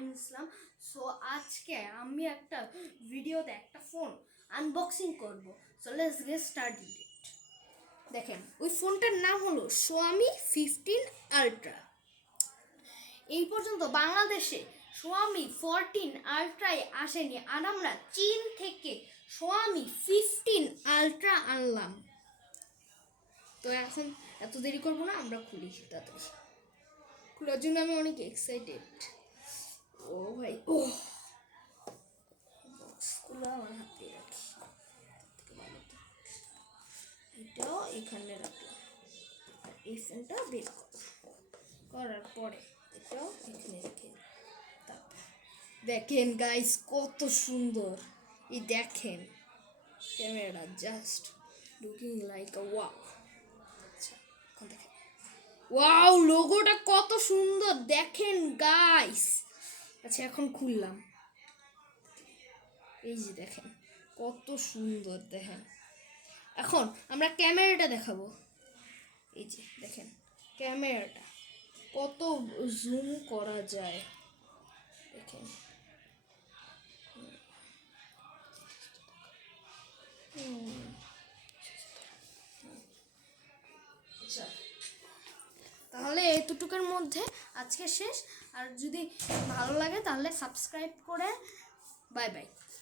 আইনুল ইসলাম। So আজকে আমি একটা ভিডিওতে একটা ফোন আনবক্সিং করব। So let's get started. দেখেন ওই ফোনটার নাম হলো Xiaomi 15 Ultra। এই পর্যন্ত বাংলাদেশে Xiaomi 14 Ultra আসেনি, আর আমরা চীন থেকে Xiaomi 15 Ultra আনলাম। তো এখন এত দেরি করবো না, আমরা খুলি তাড়াতাড়ি। খোলার জন্য আমি অনেক এক্সাইটেড। ও ভাই, ও বক্সগুলো আমার হাতে রাখি, এটাও এখানে রাখলাম। এই ফোনটা বের করার পরে এটাও এখানে রেখে দেখেন গাইস কত সুন্দর। এই দেখেন ক্যামেরা জাস্ট লুকিং লাইক আ ওয়াও। আচ্ছা এখন দেখেন, ওয়াও লোগোটা কত সুন্দর দেখেন গাইস। আচ্ছা এখন খুললাম, এই যে দেখেন কত সুন্দর দেখেন। এখন আমরা ক্যামেরাটা দেখাবো। এই যে দেখেন ক্যামেরাটা কত জুম করা যায় দেখেন। তাহলে এতটুকুর মধ্যে আজকে শেষ। আর যদি ভালো লাগে তাহলে সাবস্ক্রাইব করে বাই বাই।